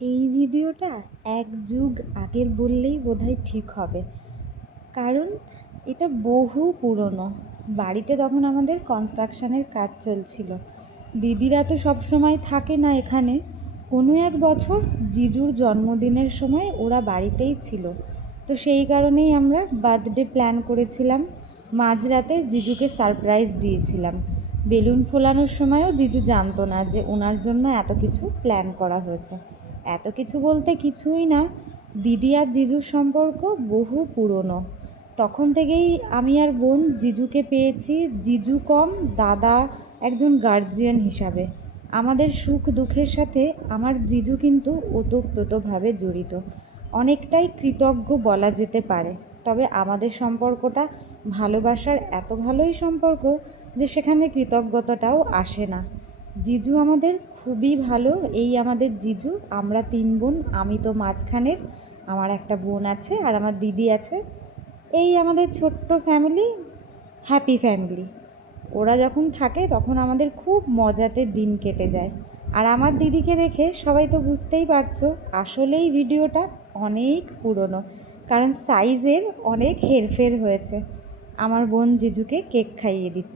এই ভিডিওটা এক যুগ আগের বললেই বোধহয় ঠিক হবে। কারণ এটা বহু পুরনো। বাড়িতে তখন আমাদের কনস্ট্রাকশানের কাজ চলছিল। দিদিরা তো সব সময় থাকে না এখানে। কোনো এক বছর জিজুর জন্মদিনের সময় ওরা বাড়িতেই ছিল। তো সেই কারণেই আমরা বার্থডে প্ল্যান করেছিলাম। মাঝরাতে জিজুকে সারপ্রাইজ দিয়েছিলাম। বেলুন ফোলানোর সময়ও জিজু জানতো না যে ওনার জন্য এত কিছু প্ল্যান করা হয়েছে। এত কিছু বলতে কিছুই না। দিদি আর জিজুর সম্পর্ক বহু পুরনো। তখন থেকেই আমি আর বোন জিজুকে পেয়েছি জিজু কম, দাদা একজন গার্জিয়ান হিসাবে। আমাদের সুখ দুঃখের সাথে আমার জিজু কিন্তু ওতপ্রোতভাবে জড়িত। অনেকটাই কৃতজ্ঞ বলা যেতে পারে। তবে আমাদের সম্পর্কটা ভালোবাসার এত ভালোই সম্পর্ক যে সেখানে কৃতজ্ঞতাটাও আসে না। জিজু আমাদের খুবই ভালো। এই আমাদের জিজু, আমরা তিন বোন, আমি তো মাঝখানের, আমার একটা বোন আছে আর আমার দিদি আছে। এই আমাদের ছোট্ট ফ্যামিলি হ্যাপি ফ্যামিলি ওরা যখন থাকে তখন আমাদের খুব মজাতে দিন কেটে যায়। আর আমার দিদিকে দেখে সবাই তো বুঝতেই পারছ, আসলেই ভিডিওটা অনেক পুরনো, কারণ সাইজের অনেক হেরফের হয়েছে। আমার বোন জিজুকে কেক খাইয়ে দিচ্ছে।